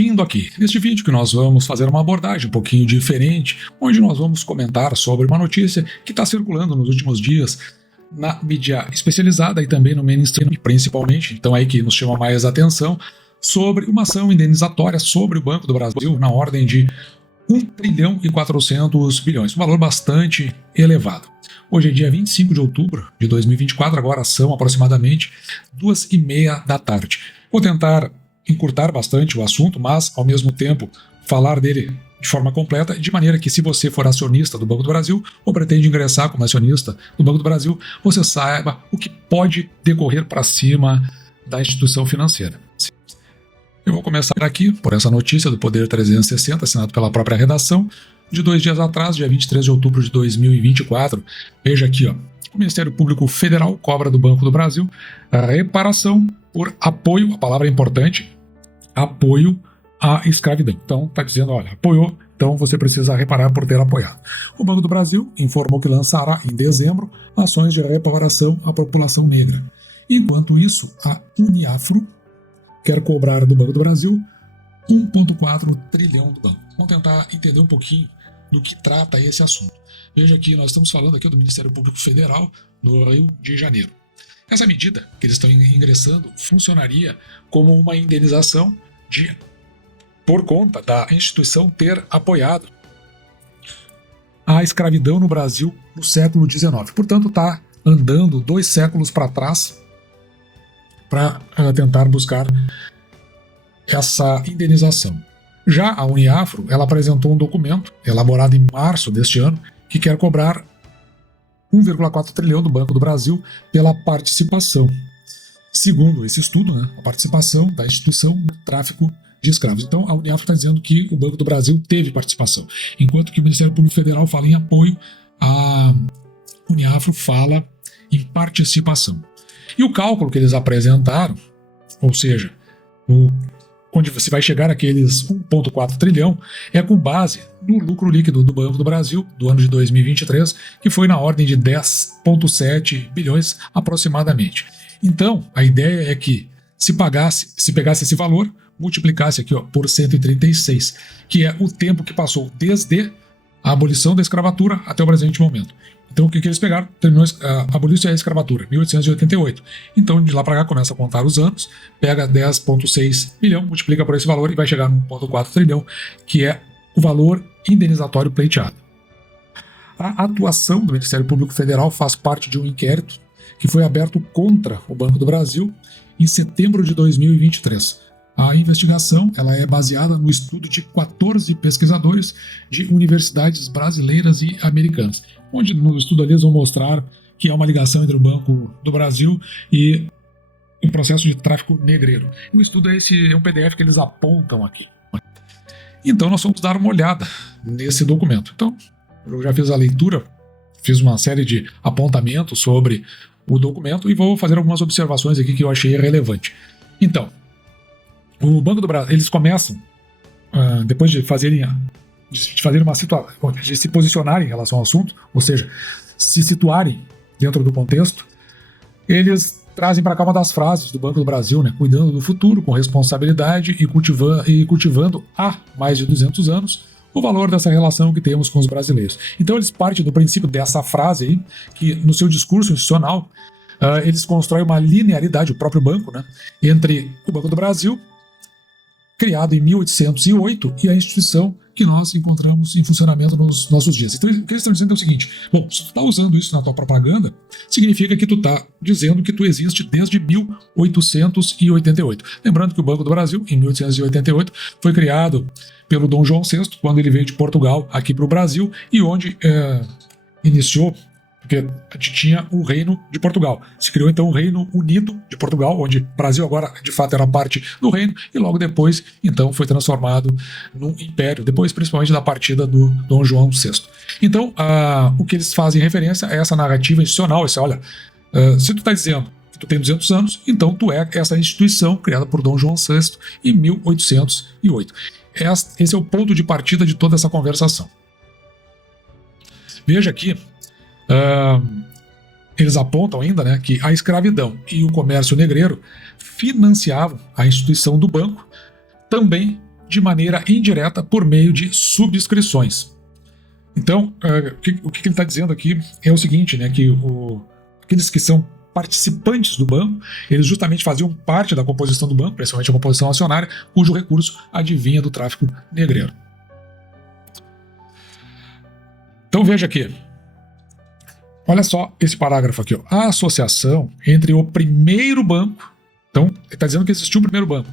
Bem-vindo aqui. Neste vídeo que nós vamos fazer uma abordagem um pouquinho diferente, onde nós vamos comentar sobre uma notícia que está circulando nos últimos dias na mídia especializada e também no mainstream, principalmente, então aí que nos chama mais atenção, sobre uma ação indenizatória sobre o Banco do Brasil na ordem de 1 trilhão e 400 bilhões, um valor bastante elevado. Hoje é dia 25 de outubro de 2024, agora são aproximadamente 2h30 da tarde. Vou tentar encurtar bastante o assunto, mas ao mesmo tempo falar dele de forma completa, de maneira que se você for acionista do Banco do Brasil ou pretende ingressar como acionista do Banco do Brasil, você saiba o que pode decorrer para cima da instituição financeira. Eu vou começar aqui por essa notícia do Poder 360, assinado pela própria redação, de 2 dias atrás, dia 23 de outubro de 2024. Veja aqui, ó. O Ministério Público Federal cobra do Banco do Brasil a reparação por apoio, a palavra é importante, apoio à escravidão. Então, está dizendo, olha, apoiou, então você precisa reparar por ter apoiado. O Banco do Brasil informou que lançará em dezembro ações de reparação à população negra. Enquanto isso, a Uniafro quer cobrar do Banco do Brasil 1,4 trilhão do banco. Vamos tentar entender um pouquinho do que trata esse assunto. Veja que nós estamos falando aqui do Ministério Público Federal do Rio de Janeiro. Essa medida que eles estão ingressando funcionaria como uma indenização por conta da instituição ter apoiado a escravidão no Brasil no século XIX. Portanto, está andando 2 séculos para trás para tentar buscar essa indenização. Já a Uniafro, ela apresentou um documento elaborado em março deste ano que quer cobrar 1,4 trilhão do Banco do Brasil pela participação. Segundo esse estudo, a participação da instituição no tráfico de escravos. Então, a Uniafro está dizendo que o Banco do Brasil teve participação, enquanto que o Ministério Público Federal fala em apoio, a Uniafro fala em participação. E o cálculo que eles apresentaram, ou seja, onde você vai chegar àqueles 1,4 trilhão, é com base no lucro líquido do Banco do Brasil do ano de 2023, que foi na ordem de 10,7 bilhões aproximadamente. Então, a ideia é que se pegasse esse valor, multiplicasse aqui por 136, que é o tempo que passou desde a abolição da escravatura até o presente momento. Então, o que eles pegaram? Aboliu-se a escravatura, 1888. Então, de lá para cá, começa a contar os anos, pega 10,6 bilhão, multiplica por esse valor e vai chegar no 1,4 trilhão, que é o valor indenizatório pleiteado. A atuação do Ministério Público Federal faz parte de um inquérito que foi aberto contra o Banco do Brasil em setembro de 2023. A investigação ela é baseada no estudo de 14 pesquisadores de universidades brasileiras e americanas, onde no estudo ali eles vão mostrar que há uma ligação entre o Banco do Brasil e o processo de tráfico negreiro. O estudo é um PDF que eles apontam aqui. Então nós vamos dar uma olhada nesse documento. Então, eu já fiz a leitura, fiz uma série de apontamentos sobre o documento e vou fazer algumas observações aqui que eu achei relevante. Então, o Banco do Brasil, eles começam, depois de de se posicionarem em relação ao assunto, ou seja, se situarem dentro do contexto, eles trazem para cá uma das frases do Banco do Brasil, cuidando do futuro com responsabilidade e cultivando há mais de 200 anos o valor dessa relação que temos com os brasileiros. Então eles partem do princípio dessa frase aí, que no seu discurso institucional, eles constroem uma linearidade, o próprio banco, entre o Banco do Brasil, criado em 1808, e a instituição que nós encontramos em funcionamento nos nossos dias. Então, o que eles estão dizendo é o seguinte: bom, se tu está usando isso na tua propaganda, significa que tu está dizendo que tu existe desde 1888. Lembrando que o Banco do Brasil, em 1888, foi criado pelo Dom João VI, quando ele veio de Portugal aqui para o Brasil, e onde iniciou, porque a gente tinha o Reino de Portugal. Se criou então o Reino Unido de Portugal, onde o Brasil agora de fato era parte do reino, e logo depois então foi transformado num império, depois principalmente da partida do Dom João VI. Então o que eles fazem referência é essa narrativa institucional, olha, se tu está dizendo que tu tem 200 anos, então tu é essa instituição criada por Dom João VI em 1808. Esse é o ponto de partida de toda essa conversação. Veja aqui, eles apontam ainda que a escravidão e o comércio negreiro financiavam a instituição do banco, também de maneira indireta por meio de subscrições. Então, o que ele está dizendo aqui é o seguinte, né, que aqueles que são participantes do banco, eles justamente faziam parte da composição do banco, principalmente a composição acionária, cujo recurso advinha do tráfico negreiro. Então veja aqui, olha só esse parágrafo aqui, ó. A associação entre o primeiro banco, então ele está dizendo que existiu o primeiro banco,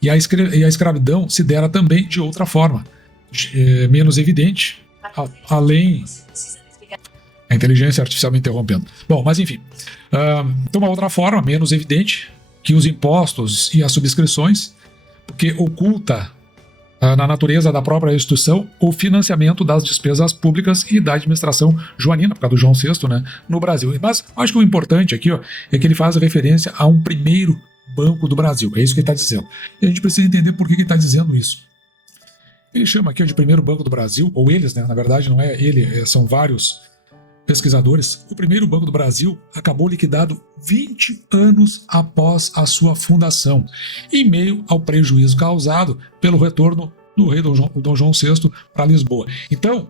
e a escravidão se dera também de outra forma, menos evidente, além... A inteligência artificial me interrompendo. Bom, mas enfim, então uma outra forma, menos evidente, que os impostos e as subscrições, porque oculta na natureza da própria instituição o financiamento das despesas públicas e da administração joanina, por causa do João VI, né, no Brasil. Mas acho que o importante aqui, ó, é que ele faz referência a um primeiro banco do Brasil. É isso que ele está dizendo. E a gente precisa entender por que ele está dizendo isso. Ele chama aqui de primeiro banco do Brasil, ou eles, né, na verdade não é ele, são vários pesquisadores. O primeiro banco do Brasil acabou liquidado 20 anos após a sua fundação, em meio ao prejuízo causado pelo retorno do rei Dom João VI para Lisboa. Então,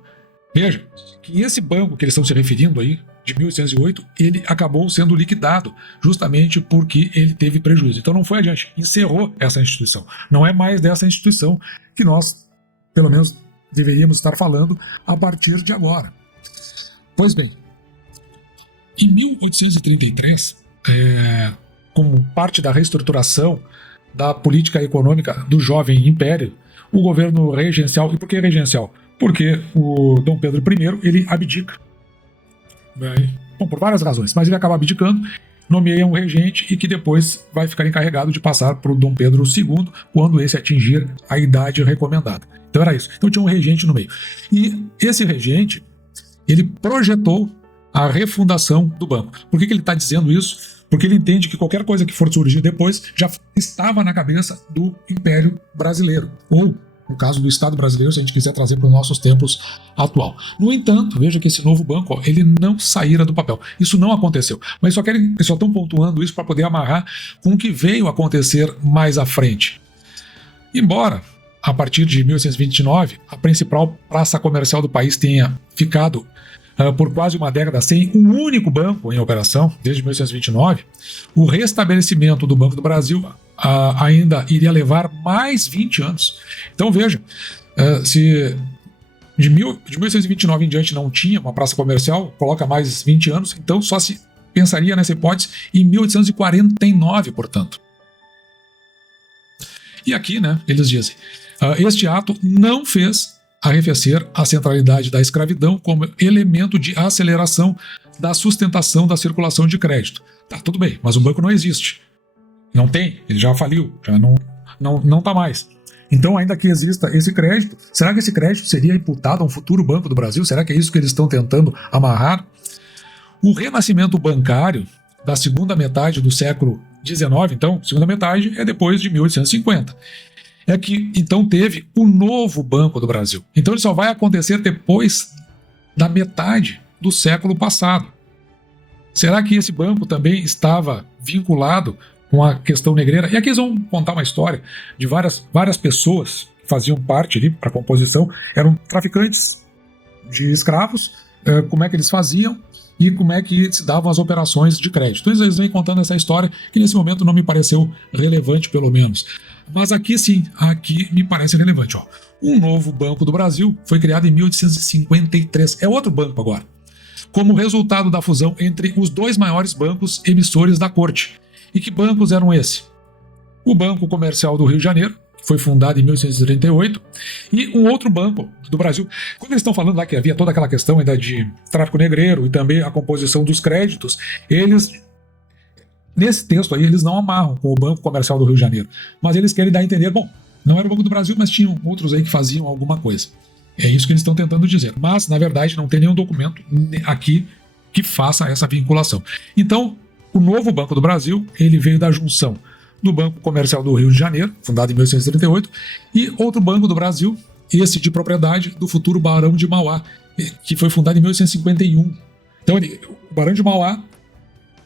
veja que esse banco que eles estão se referindo aí, de 1808, ele acabou sendo liquidado justamente porque ele teve prejuízo. Então não foi adiante, encerrou essa instituição. Não é mais dessa instituição que nós, pelo menos, deveríamos estar falando a partir de agora. Pois bem, em 1833, como parte da reestruturação da política econômica do jovem império, o governo regencial, e por que regencial? Porque o Dom Pedro I, ele abdica. Bom, por várias razões, mas ele acaba abdicando, nomeia um regente e que depois vai ficar encarregado de passar para o Dom Pedro II quando esse atingir a idade recomendada. Então era isso. Então tinha um regente no meio. E esse regente, ele projetou a refundação do banco. Por que ele está dizendo isso? Porque ele entende que qualquer coisa que for surgir depois já estava na cabeça do Império Brasileiro, ou, no caso do Estado brasileiro, se a gente quiser trazer para os nossos tempos atual. No entanto, veja que esse novo banco, ele não saíra do papel. Isso não aconteceu. Mas eles só estão pontuando isso para poder amarrar com o que veio a acontecer mais à frente. Embora, a partir de 1829, a principal praça comercial do país tenha ficado por quase uma década sem um único banco em operação, desde 1829, o restabelecimento do Banco do Brasil ainda iria levar mais 20 anos. Então veja, se de 1829 em diante não tinha uma praça comercial, coloca mais 20 anos, então só se pensaria nessa hipótese em 1849, portanto. E aqui, né, eles dizem, este ato não fez arrefecer a centralidade da escravidão como elemento de aceleração da sustentação da circulação de crédito. Tá, tudo bem, mas o banco não existe. Não tem, ele já faliu, já não está mais. Então, ainda que exista esse crédito, será que esse crédito seria imputado a um futuro Banco do Brasil? Será que é isso que eles estão tentando amarrar? O renascimento bancário da segunda metade do século XIX, então, segunda metade é depois de 1850. É que então teve o novo Banco do Brasil. Então ele só vai acontecer depois da metade do século passado. Será que esse banco também estava vinculado com a questão negreira? E aqui eles vão contar uma história de várias pessoas que faziam parte ali para a composição, eram traficantes de escravos, como é que eles faziam e como é que se davam as operações de crédito. Então eles vêm contando essa história que nesse momento não me pareceu relevante, pelo menos. Mas aqui sim, aqui me parece relevante. Ó. Um novo Banco do Brasil foi criado em 1853. É outro banco agora. Como resultado da fusão entre os dois maiores bancos emissores da corte. E que bancos eram esses? O Banco Comercial do Rio de Janeiro, que foi fundado em 1838, e um outro banco do Brasil. Quando eles estão falando lá que havia toda aquela questão ainda de tráfico negreiro e também a composição dos créditos, eles... Nesse texto aí, eles não amarram com o Banco Comercial do Rio de Janeiro, mas eles querem dar a entender, bom, não era o Banco do Brasil, mas tinham outros aí que faziam alguma coisa. É isso que eles estão tentando dizer, mas, na verdade, não tem nenhum documento aqui que faça essa vinculação. Então, o novo Banco do Brasil, ele veio da junção do Banco Comercial do Rio de Janeiro, fundado em 1838, e outro Banco do Brasil, esse de propriedade do futuro Barão de Mauá, que foi fundado em 1851. Então, o Barão de Mauá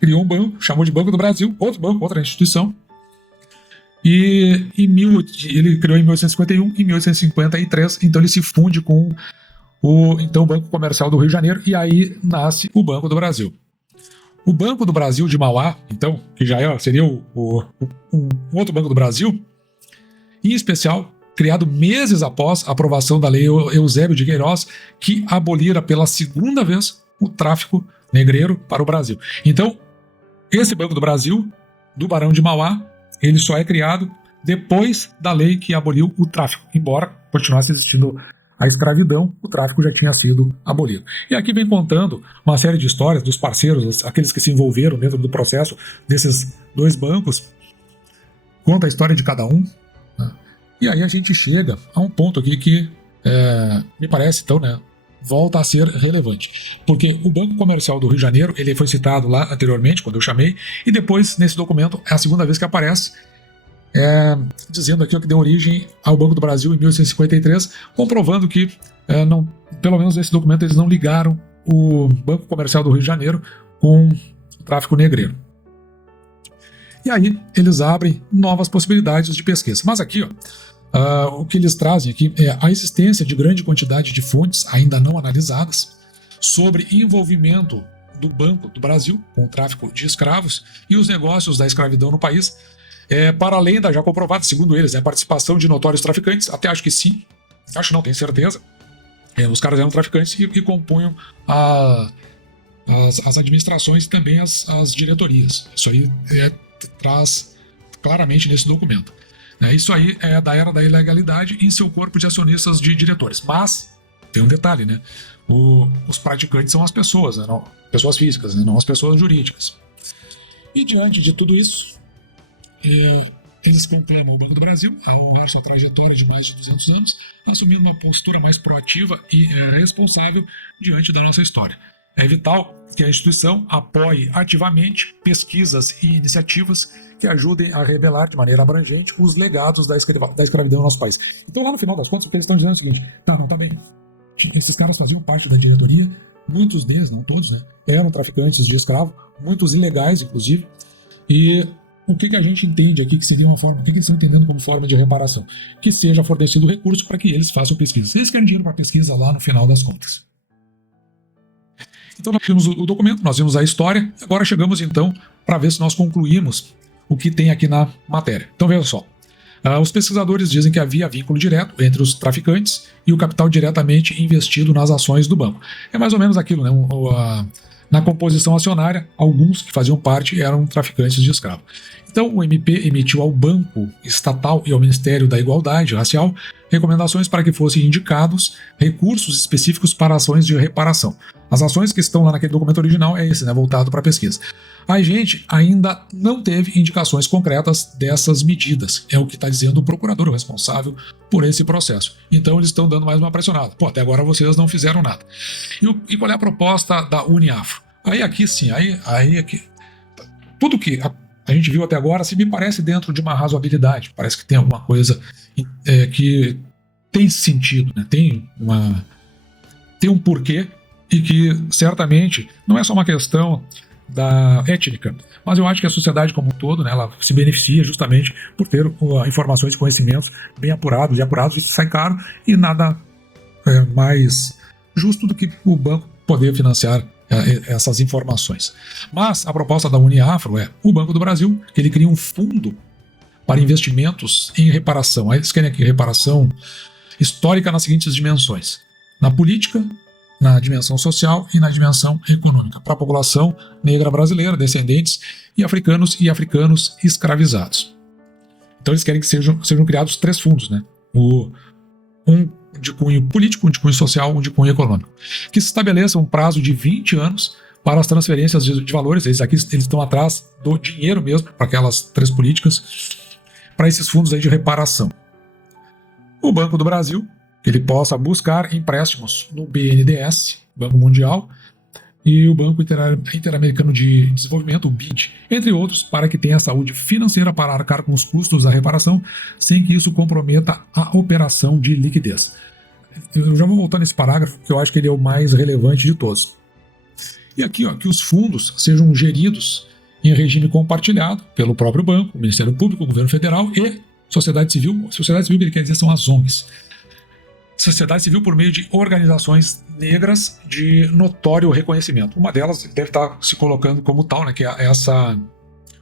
criou um banco, chamou de Banco do Brasil, outro banco, outra instituição, Ele criou em 1851, em 1853, então ele se funde com o Banco Comercial do Rio de Janeiro, e aí nasce o Banco do Brasil. O Banco do Brasil de Mauá, então, que já seria um outro Banco do Brasil, em especial, criado meses após a aprovação da Lei Eusébio de Queiroz, que abolira pela segunda vez o tráfico negreiro para o Brasil. Então, esse Banco do Brasil, do Barão de Mauá, ele só é criado depois da lei que aboliu o tráfico. Embora continuasse existindo a escravidão, o tráfico já tinha sido abolido. E aqui vem contando uma série de histórias dos parceiros, aqueles que se envolveram dentro do processo desses dois bancos. Conta a história de cada um. Né? E aí a gente chega a um ponto aqui que me parece, então, né, volta a ser relevante. Porque o Banco Comercial do Rio de Janeiro, ele foi citado lá anteriormente, quando eu chamei, e depois, nesse documento, é a segunda vez que aparece, dizendo aqui que deu origem ao Banco do Brasil em 1853, comprovando que, pelo menos nesse documento, eles não ligaram o Banco Comercial do Rio de Janeiro com o tráfico negreiro. E aí eles abrem novas possibilidades de pesquisa. Mas aqui, o que eles trazem aqui é a existência de grande quantidade de fontes ainda não analisadas sobre envolvimento do Banco do Brasil com o tráfico de escravos e os negócios da escravidão no país, para além da já comprovada, segundo eles, a participação de notórios traficantes. Até acho que sim, acho não, tenho certeza. Os caras eram traficantes e compunham as administrações e também as diretorias. Isso aí traz claramente nesse documento. Isso aí é da era da ilegalidade em seu corpo de acionistas de diretores. Mas tem um detalhe, né? Os praticantes são as pessoas, né? Não, pessoas físicas, né? Não as pessoas jurídicas. E diante de tudo isso, eles conclamam o Banco do Brasil a honrar sua trajetória de mais de 200 anos, assumindo uma postura mais proativa e responsável diante da nossa história. É vital que a instituição apoie ativamente pesquisas e iniciativas que ajudem a revelar de maneira abrangente os legados da escravidão no nosso país. Então, lá no final das contas, o que eles estão dizendo é o seguinte: tá bem, esses caras faziam parte da diretoria, muitos deles, não todos, né, eram traficantes de escravo, muitos ilegais, inclusive, e o que a gente entende aqui que seria uma forma, o que eles estão entendendo como forma de reparação? Que seja fornecido recurso para que eles façam pesquisa. Eles querem dinheiro para pesquisa lá no final das contas. Então nós vimos o documento, nós vimos a história, agora chegamos então para ver se nós concluímos o que tem aqui na matéria. Então veja só, os pesquisadores dizem que havia vínculo direto entre os traficantes e o capital diretamente investido nas ações do banco. É mais ou menos aquilo, né? Na composição acionária, alguns que faziam parte eram traficantes de escravos. Então o MP emitiu ao Banco Estatal e ao Ministério da Igualdade Racial recomendações para que fossem indicados recursos específicos para ações de reparação. As ações que estão lá naquele documento original é esse, né, voltado para a pesquisa. A gente ainda não teve indicações concretas dessas medidas, é o que está dizendo o procurador responsável por esse processo. Então eles estão dando mais uma pressionada. Pô, até agora vocês não fizeram nada. E qual é a proposta da Uniafro? Aí aqui sim, aqui, tudo que a gente viu até agora me parece dentro de uma razoabilidade, parece que tem alguma coisa que tem sentido, né? Tem um porquê, e que certamente não é só uma questão da étnica, mas eu acho que a sociedade como um todo, né, ela se beneficia justamente por ter informações e conhecimentos bem apurados, isso sai caro, e nada mais justo do que o banco poder financiar essas informações. Mas a proposta da Uniafro é o Banco do Brasil, que ele cria um fundo para investimentos em reparação. Aí eles querem aqui reparação histórica nas seguintes dimensões: na política, na dimensão social e na dimensão econômica, para a população negra brasileira, descendentes e africanos escravizados. Então eles querem que sejam criados 3 fundos, né? Um de cunho político, um de cunho social, um de cunho econômico, que se estabeleça um prazo de 20 anos para as transferências de valores. Eles estão atrás do dinheiro mesmo, para aquelas 3 políticas, para esses fundos aí de reparação. O Banco do Brasil, que ele possa buscar empréstimos no BNDES, Banco Mundial, e o Banco Interamericano de Desenvolvimento, o BID, entre outros, para que tenha saúde financeira para arcar com os custos da reparação, sem que isso comprometa a operação de liquidez. Eu já vou voltar nesse parágrafo, que eu acho que ele é o mais relevante de todos. E aqui, que os fundos sejam geridos em regime compartilhado pelo próprio banco, o Ministério Público, o Governo Federal e sociedade civil. Sociedade civil, que ele quer dizer, são as ONGs. Sociedade civil por meio de organizações negras de notório reconhecimento. Uma delas deve estar se colocando como tal, né, que é essa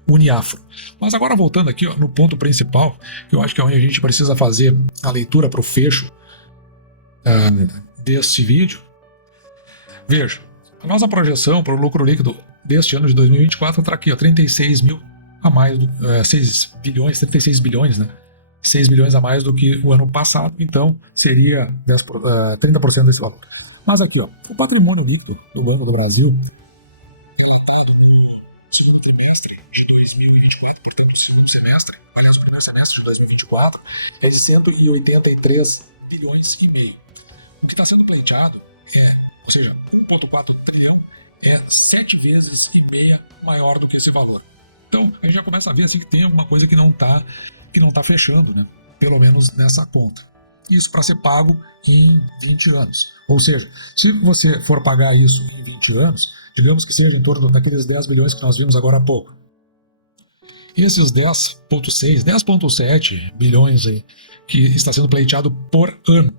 Uniafro. Mas agora voltando aqui, ó, no ponto principal, que eu acho que é onde a gente precisa fazer a leitura para o fecho deste vídeo. Veja, a nossa projeção para o lucro líquido deste ano de 2024 está aqui, ó, 36 mil a mais, 6 bilhões, 36 bilhões, né? 6 bilhões a mais do que o ano passado, então seria 30% desse valor. Mas aqui, ó, o patrimônio líquido do Banco do Brasil, no segundo trimestre de 2024, portanto, no segundo semestre, aliás, o primeiro semestre de 2024, é de 183 bilhões e meio. O que está sendo pleiteado ou seja, 1,4 trilhão é 7 vezes e meia maior do que esse valor. Então, a gente já começa a ver assim, que tem alguma coisa que não está fechando, né? Pelo menos nessa conta. Isso para ser pago em 20 anos. Ou seja, se você for pagar isso em 20 anos, digamos que seja em torno daqueles 10 bilhões que nós vimos agora há pouco. Esses 10,6, 10,7 bilhões aí, que está sendo pleiteado por ano.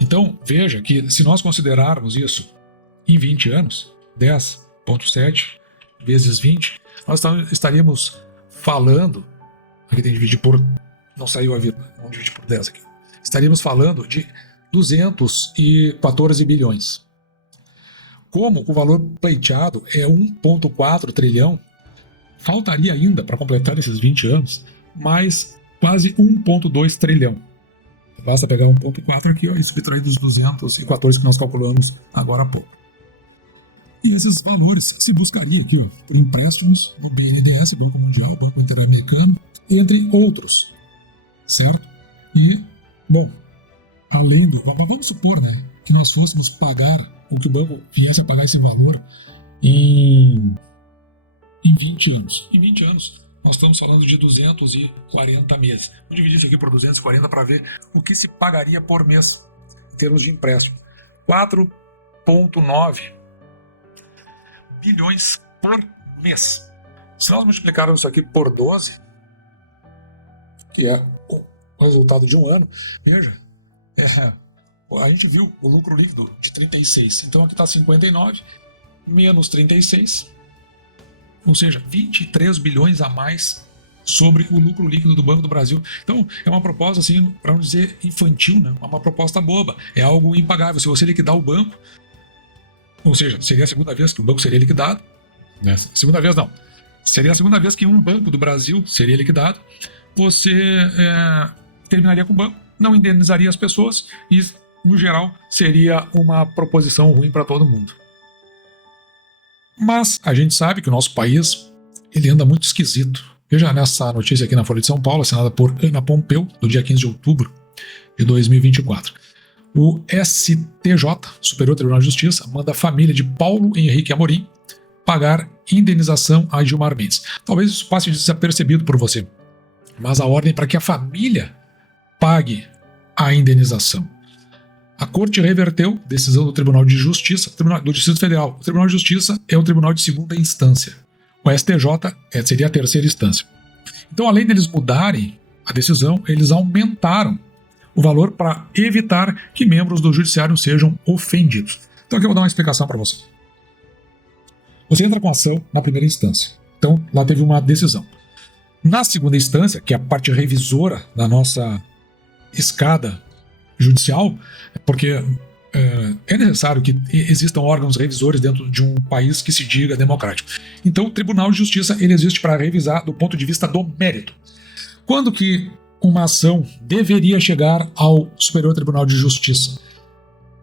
Então, veja que se nós considerarmos isso em 20 anos, 10,7 vezes 20, nós estaríamos falando, aqui tem que dividir por, não saiu a vírgula, vamos dividir por 10 aqui, estaríamos falando de 214 bilhões. Como o valor pleiteado é 1,4 trilhão, faltaria ainda, para completar esses 20 anos, mais quase 1,2 trilhão. Basta pegar 1,4 aqui, ó, e subtrair dos 214 que nós calculamos agora há pouco. E esses valores se buscaria aqui, ó, por empréstimos no BNDES, Banco Mundial, Banco Interamericano, entre outros, certo? E, bom, além do... Vamos supor, né, que nós fôssemos pagar, o que o banco viesse a pagar esse valor em 20 anos. Em 20 anos, nós estamos falando de 240 meses. Vamos dividir isso aqui por 240 para ver o que se pagaria por mês em termos de empréstimo. 4,9 bilhões por mês. Se nós multiplicarmos isso aqui por 12, que é o resultado de um ano, veja, a gente viu o lucro líquido de 36. Então aqui está 59 menos 36, ou seja, 23 bilhões a mais sobre o lucro líquido do Banco do Brasil. Então, é uma proposta, assim, para não dizer infantil, né? É uma proposta boba, é algo impagável. Se você liquidar o banco, ou seja, seria a segunda vez que o banco seria liquidado, né? Segunda vez não, seria a segunda vez que um banco do Brasil seria liquidado, você terminaria com o banco, não indenizaria as pessoas e, no geral, seria uma proposição ruim para todo mundo. Mas a gente sabe que o nosso país ele anda muito esquisito. Veja nessa notícia aqui na Folha de São Paulo, assinada por Ana Pompeu, do dia 15 de outubro de 2024. O STJ, Superior Tribunal de Justiça, manda a família de Paulo Henrique Amorim pagar indenização a Gilmar Mendes. Talvez isso passe desapercebido por você, mas a ordem é para que a família pague a indenização. A Corte reverteu decisão do Tribunal de Justiça, do Distrito Federal. O Tribunal de Justiça é o Tribunal de segunda instância. O STJ seria a terceira instância. Então, além deles mudarem a decisão, eles aumentaram o valor para evitar que membros do judiciário sejam ofendidos. Então aqui eu vou dar uma explicação para você. Você entra com ação na primeira instância. Então, lá teve uma decisão. Na segunda instância, que é a parte revisora da nossa escada judicial, porque é necessário que existam órgãos revisores dentro de um país que se diga democrático. Então, o Tribunal de Justiça ele existe para revisar do ponto de vista do mérito. Quando que uma ação deveria chegar ao Superior Tribunal de Justiça?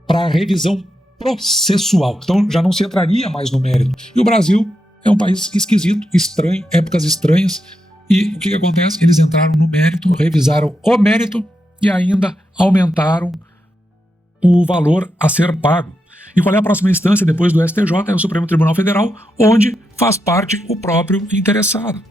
Para revisão processual. Então, já não se entraria mais no mérito. E o Brasil é um país esquisito, estranho, épocas estranhas. E o que acontece? Eles entraram no mérito, revisaram o mérito e ainda aumentaram o valor a ser pago. E qual é a próxima instância depois do STJ? É o Supremo Tribunal Federal, onde faz parte o próprio interessado.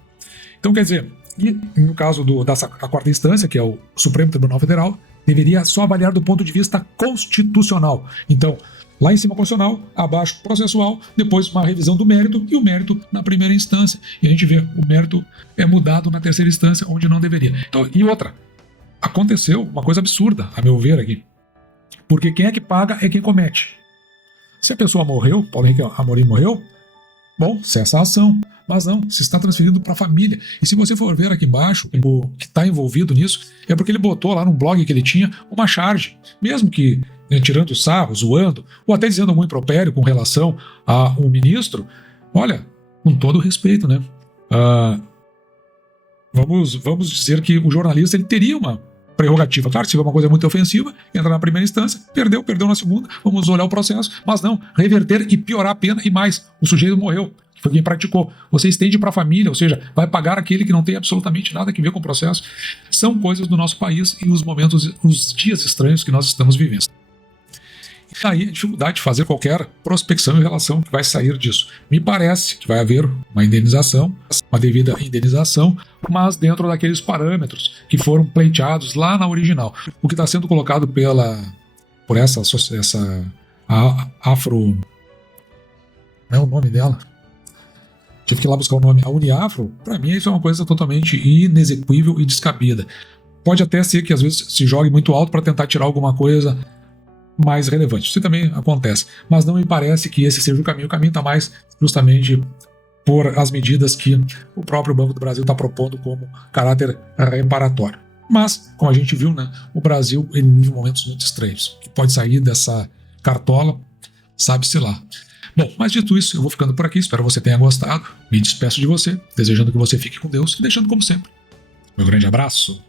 Então, quer dizer, e no caso da quarta instância, que é o Supremo Tribunal Federal, deveria só avaliar do ponto de vista constitucional. Então, Lá em cima constitucional, abaixo processual, depois uma revisão do mérito e o mérito na primeira instância. E a gente vê o mérito é mudado na terceira instância, onde não deveria. Então, e outra, aconteceu uma coisa absurda, a meu ver aqui. Porque quem é que paga é quem comete. Se a pessoa morreu, Paulo Henrique Amorim morreu, bom, cessa a ação. Mas não, se está transferido para a família. E se você for ver aqui embaixo, o que está envolvido nisso, é porque ele botou lá no blog que ele tinha uma charge. Mesmo que tirando sarro, zoando, ou até dizendo algum impropério com relação a um ministro, olha, com todo o respeito, né? Vamos dizer que o jornalista ele teria uma prerrogativa. Claro, se tiver uma coisa muito ofensiva, entra na primeira instância, perdeu na segunda, vamos olhar o processo, mas não, reverter e piorar a pena e mais, o sujeito morreu, foi quem praticou. Você estende para a família, ou seja, vai pagar aquele que não tem absolutamente nada a ver com o processo. São coisas do nosso país e os momentos, os dias estranhos que nós estamos vivendo. E daí a dificuldade de fazer qualquer prospecção em relação ao que vai sair disso. Me parece que vai haver uma indenização, uma devida indenização, mas dentro daqueles parâmetros que foram pleiteados lá na original. O que está sendo colocado por essa Afro... Não é o nome dela? Tive que ir lá buscar o nome. A Uniafro, para mim, isso é uma coisa totalmente inexequível e descabida. Pode até ser que às vezes se jogue muito alto para tentar tirar alguma coisa mais relevante. Isso também acontece. Mas não me parece que esse seja o caminho. O caminho está mais justamente por as medidas que o próprio Banco do Brasil está propondo como caráter reparatório. Mas, como a gente viu, né, o Brasil ele vive momentos muito estranhos. Que pode sair dessa cartola, sabe-se lá. Bom, mas dito isso, eu vou ficando por aqui. Espero que você tenha gostado. Me despeço de você, desejando que você fique com Deus e deixando como sempre meu grande abraço.